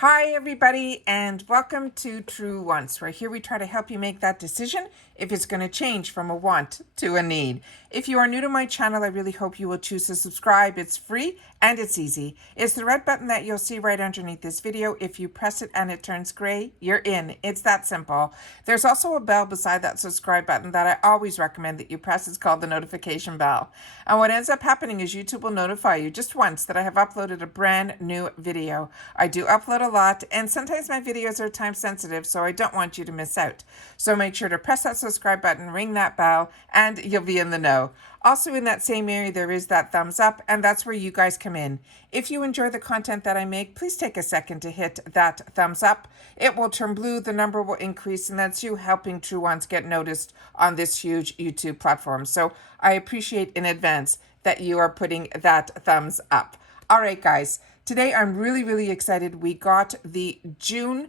Hi, everybody, and welcome to True Wants, where here we try to help you make that decision if it's going to change from a want to a need. If you are new to my channel, I really hope you will choose to subscribe. It's free and it's easy. It's the red button that you'll see right underneath this video. If you press it and it turns gray, you're in. It's that simple. There's also a bell beside that subscribe button that I always recommend that you press. It's called the notification bell. And what ends up happening is YouTube will notify you just once that I have uploaded a brand new video. I do upload a lot, and sometimes my videos are time sensitive, so I don't want you to miss out. So make sure to press that subscribe button, ring that bell, and you'll be in the know. Also in that same area, there is that thumbs up, and that's where you guys come in. If you enjoy the content that I make, please take a second to hit that thumbs up. It will turn blue, the number will increase, and that's you helping True Ones get noticed on this huge YouTube platform. So I appreciate in advance that you are putting that thumbs up. All right, guys. Today, I'm really excited. We got the June,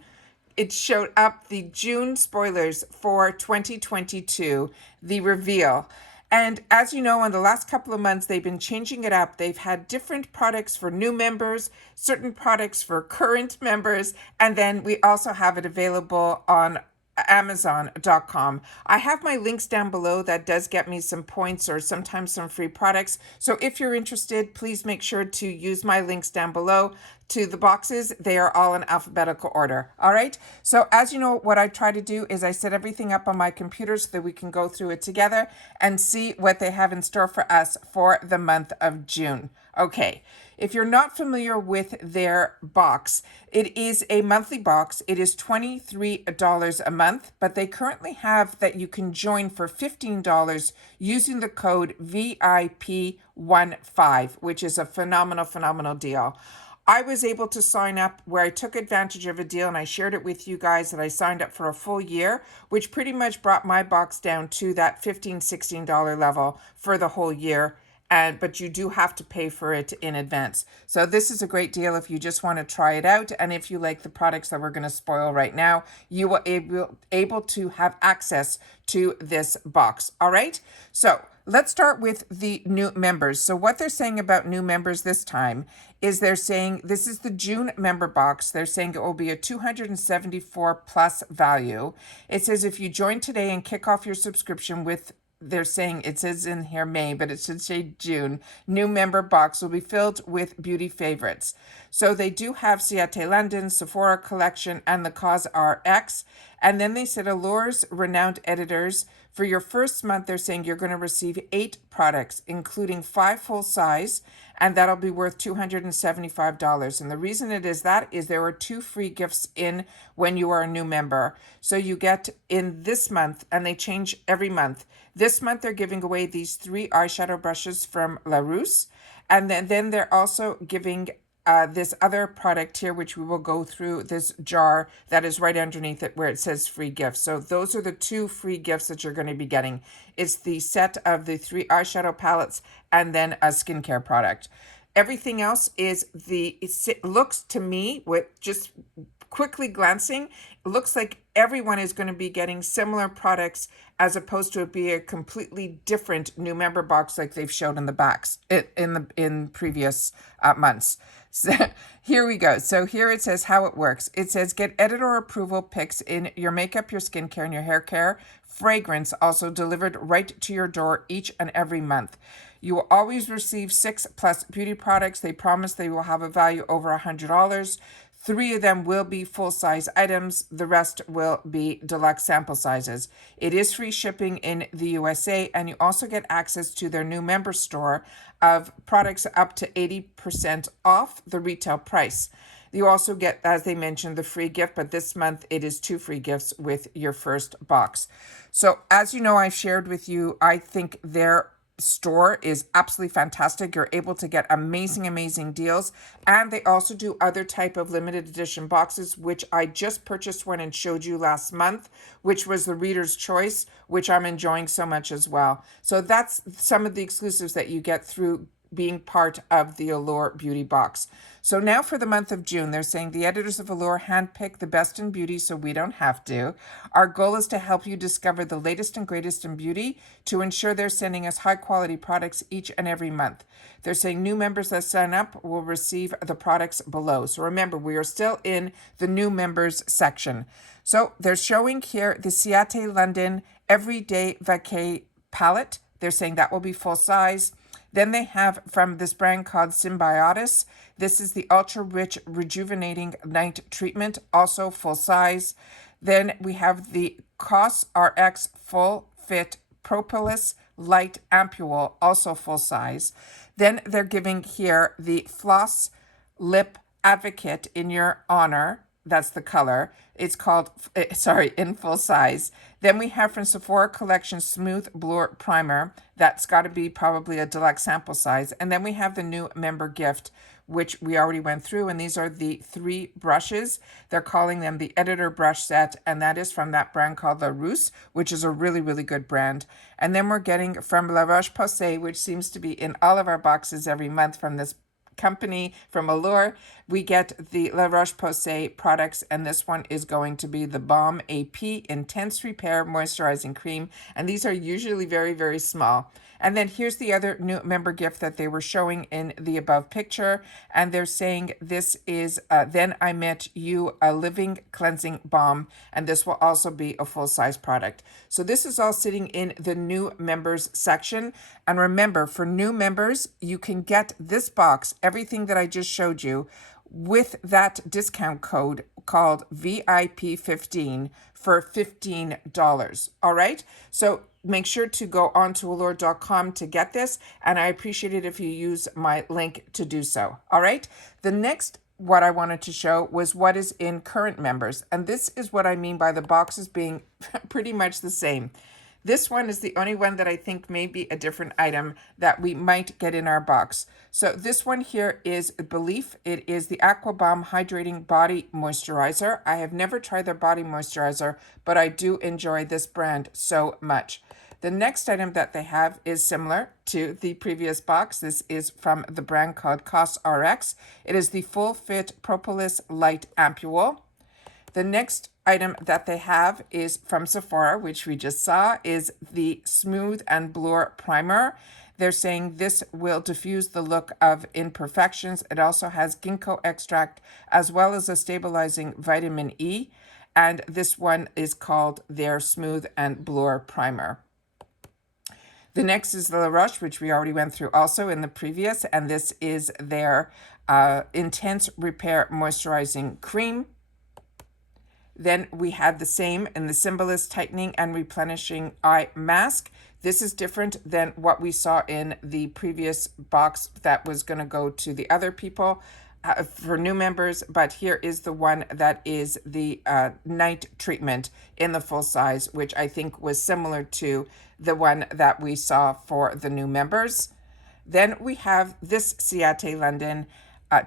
it showed up the June spoilers for 2022, the reveal. And as you know, in the last couple of months, they've been changing it up. They've had different products for new members, certain products for current members, and then we also have it available on Amazon.com. I have my links down below. That does get me some points or sometimes some free products. So if you're interested, please make sure to use my links down below to the boxes. They are all in alphabetical order. All right. So as you know, what I try to do is I set everything up on my computer so that we can go through it together and see what they have in store for us for the month of June. Okay. If you're not familiar with their box, it is a monthly box. It is $23 a month, but they currently have that you can join for $15 using the code VIP15, which is a phenomenal deal. I was able to sign up where I took advantage of a deal, and I shared it with you guys that I signed up for a full year, which pretty much brought my box down to that $15, $16 level for the whole year. But you do have to pay for it in advance. So this is a great deal if you just want to try it out. And if you like the products that we're going to spoil right now, you will able to have access to this box. All right. So let's start with the new members. So what they're saying about new members this time is they're saying this is the June member box. They're saying it will be a 274 plus value. It says if you join today and kick off your subscription with, they're saying it says in here May, but it should say June. New member box will be filled with beauty favorites. So they do have Ciate London, Sephora collection, and the Cause RX. And then they said Allure's renowned editors. For your first month, they're saying you're going to receive 8 products, including 5 full size, and that'll be worth $275. And the reason it is that is there are 2 free gifts in when you are a new member. So you get in this month, and they change every month. This month, they're giving away these 3 eyeshadow brushes from La Rousse. And then they're also giving this other product here, which we will go through, this jar that is right underneath it where it says free gifts. So those are the 2 free gifts that you're going to be getting. It's the set of the 3 eyeshadow palettes and then a skincare product. Everything else is it looks to me, with just quickly glancing, it looks like everyone is going to be getting similar products as opposed to it be a completely different new member box like they've showed in the backs in previous months. So here we go. So here it says how it works. It says get editor approval picks in your makeup, your skincare, and your hair care. Fragrance also delivered right to your door each and every month. You will always receive 6+ beauty products. They promise they will have a value over $100. 3 of them will be full-size items. The rest will be deluxe sample sizes. It is free shipping in the USA, and you also get access to their new member store of products up to 80% off the retail price. You also get, as they mentioned, the free gift, but this month it is 2 free gifts with your first box. So as you know, I've shared with you, I think their store is absolutely fantastic. You're able to get amazing deals, and they also do other type of limited edition boxes, which I just purchased one and showed you last month, which was the Reader's Choice, which I'm enjoying so much as well. So that's some of the exclusives that you get through being part of the Allure Beauty Box. So now for the month of June, they're saying the editors of Allure handpick the best in beauty so we don't have to. Our goal is to help you discover the latest and greatest in beauty to ensure they're sending us high quality products each and every month. They're saying new members that sign up will receive the products below. So remember, we are still in the new members section. So they're showing here the Ciate London Everyday Vacay palette. They're saying that will be full size. Then they have from this brand called Symbiotis. This is the Ultra Rich Rejuvenating Night Treatment, also full size. Then we have the COS RX Full Fit Propolis Light Ampule, also full size. Then they're giving here the Floss Lip Advocate in Your Honor. That's the color. It's called, in full size. Then we have from Sephora Collection Smooth Blur Primer. That's got to be probably a deluxe sample size. And then we have the new member gift, which we already went through. And these are the 3 brushes. They're calling them the Editor Brush Set. And that is from that brand called La Rousse, which is a really, really good brand. And then we're getting from La Roche-Posay, which seems to be in all of our boxes every month from this company from Allure. We get the La Roche-Posay products, and this one is going to be the Balm AP Intense Repair Moisturizing Cream, and these are usually very, very small. And then here's the other new member gift that they were showing in the above picture, and they're saying this is Then I Met You, a Living Cleansing Balm, and this will also be a full-size product. So this is all sitting in the new members section. And remember, for new members, you can get this box, everything that I just showed you, with that discount code called VIP15 for $15. All right? So make sure to go on to allure.com to get this, and I appreciate it if you use my link to do so. All right? The next what I wanted to show was what is in current members, and this is what I mean by the boxes being pretty much the same. This one is the only one that I think may be a different item that we might get in our box. So this one here is Belief. It is the Aqua Bomb Hydrating Body Moisturizer. I have never tried their body moisturizer, but I do enjoy this brand so much. The next item that they have is similar to the previous box. This is from the brand called COS RX. It is the Full Fit Propolis Light Ampule. The next item that they have is from Sephora, which we just saw, is the Smooth and Blur Primer. They're saying this will diffuse the look of imperfections. It also has ginkgo extract as well as a stabilizing vitamin E. And this one is called their Smooth and Blur Primer. The next is the La Roche, which we already went through also in the previous. And this is their Intense Repair Moisturizing Cream. Then we had the same in the Symbolist Tightening and Replenishing Eye Mask. This is different than what we saw in the previous box that was going to go to the other people for new members. But here is the one that is the night treatment in the full size, which I think was similar to the one that we saw for the new members. Then we have this Ciate London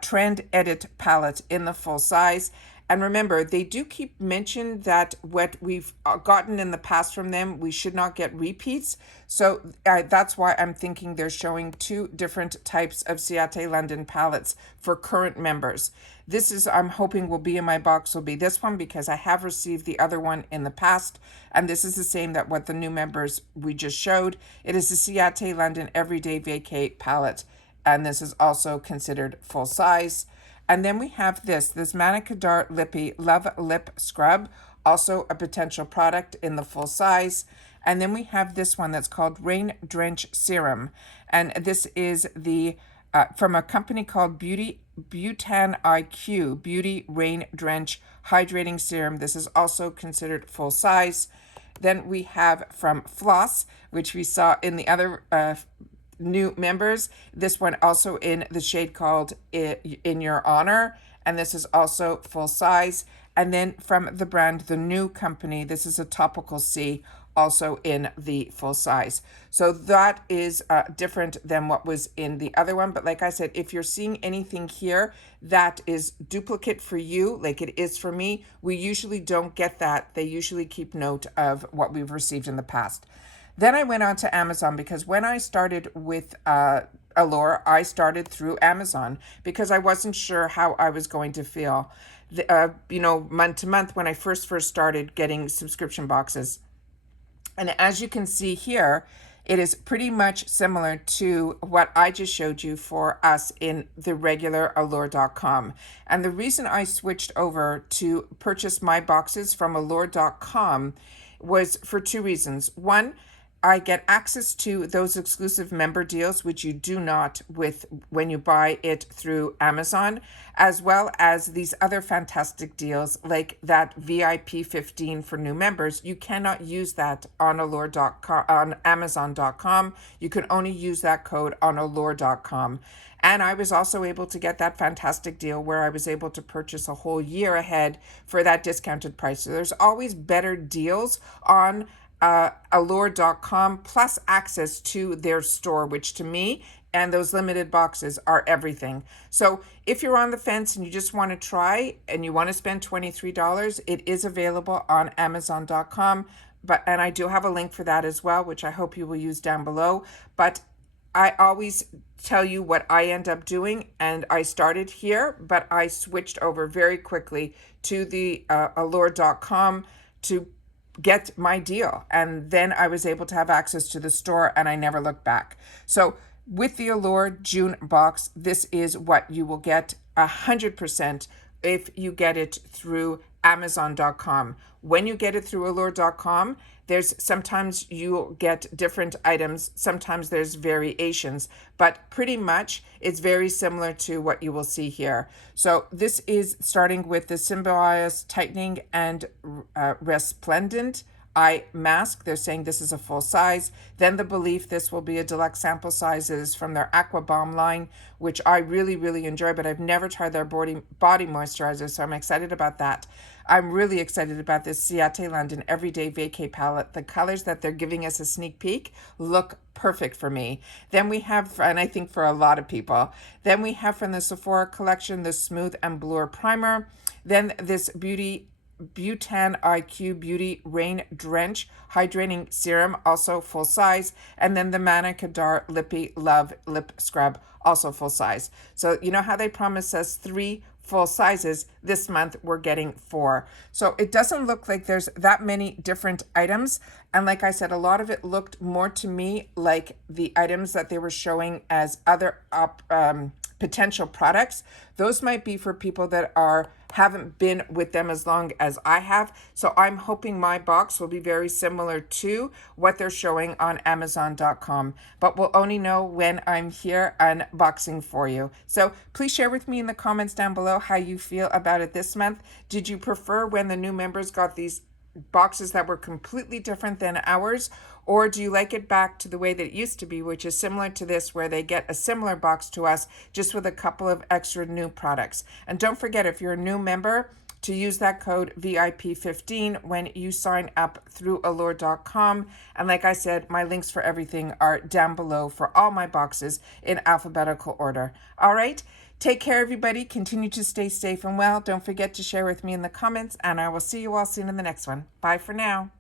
Trend Edit palette in the full size. And remember, they do keep mention that what we've gotten in the past from them, we should not get repeats. So that's why I'm thinking they're showing 2 different types of Ciate London palettes for current members. This is, I'm hoping will be in my box, will be this one because I have received the other one in the past. And this is the same that what the new members we just showed. It is the Ciate London Everyday Vacay palette. And this is also considered full size. And then we have this Manica D'Art Lippy Love Lip Scrub, also a potential product in the full size. And then we have this one that's called Rain Drench Serum. And this is the from a company called Butan IQ, Beauty Rain Drench Hydrating Serum. This is also considered full size. Then we have from Floss, which we saw in the other new members, this one also in the shade called In Your Honor, and this is also full size. And then from the brand The New Company, this is a topical C, also in the full size. So that is different than what was in the other one. But like I said, if you're seeing anything here that is duplicate for you, like it is for me, we usually don't get that. They usually keep note of what we've received in the past. Then I went on to Amazon because when I started with Allure, I started through Amazon because I wasn't sure how I was going to feel, month to month when I first started getting subscription boxes. And as you can see here, it is pretty much similar to what I just showed you for us in the regular Allure.com. And the reason I switched over to purchase my boxes from Allure.com was for two reasons. One, I get access to those exclusive member deals, which you do not with when you buy it through Amazon, as well as these other fantastic deals like that VIP 15 for new members. You cannot use that on Allure.com, on Amazon.com. You can only use that code on Allure.com. And I was also able to get that fantastic deal where I was able to purchase a whole year ahead for that discounted price. So there's always better deals on Allure.com, plus access to their store, which to me and those limited boxes are everything. So if you're on the fence and you just want to try and you want to spend $23, it is available on Amazon.com. And I do have a link for that as well, which I hope you will use down below. But I always tell you what I end up doing, and I started here, but I switched over very quickly to the Allure.com to get my deal. And then I was able to have access to the store and I never looked back. So with the Allure June box, this is what you will get 100% if you get it through Amazon.com. When you get it through Allure.com, there's sometimes you'll get different items, sometimes there's variations, but pretty much it's very similar to what you will see here. So this is starting with the Symbiosis Tightening and Resplendent eye mask. They're saying this is a full size. Then the Belief, this will be a deluxe sample sizes from their Aqua Bomb line, which I really, really enjoy, but I've never tried their body moisturizer, so I'm excited about that. I'm really excited about this Ciate London Everyday Vacay palette. The colors that they're giving us a sneak peek look perfect for me. Then we have, and I think for a lot of people, then we have from the Sephora collection, the Smooth and Blur Primer. Then this Bhutan IQ Beauty Rain Drench Hydrating Serum, also full size. And then the Mana Kadar Lippy Love Lip Scrub, also full size. So you know how they promise us 3 full sizes? This month we're getting 4. So it doesn't look like there's that many different items. And like I said, a lot of it looked more to me like the items that they were showing as other potential products. Those might be for people that haven't been with them as long as I have. So I'm hoping my box will be very similar to what they're showing on Amazon.com, but we'll only know when I'm here unboxing for you. So please share with me in the comments down below how you feel about it this month. Did you prefer when the new members got these boxes that were completely different than ours, or do you like it back to the way that it used to be, which is similar to this, where they get a similar box to us just with a couple of extra new products? And don't forget, if you're a new member, to use that code VIP15 when you sign up through Allure.com. And like I said, my links for everything are down below for all my boxes in alphabetical order. All right. Take care, everybody. Continue to stay safe and well. Don't forget to share with me in the comments, and I will see you all soon in the next one. Bye for now.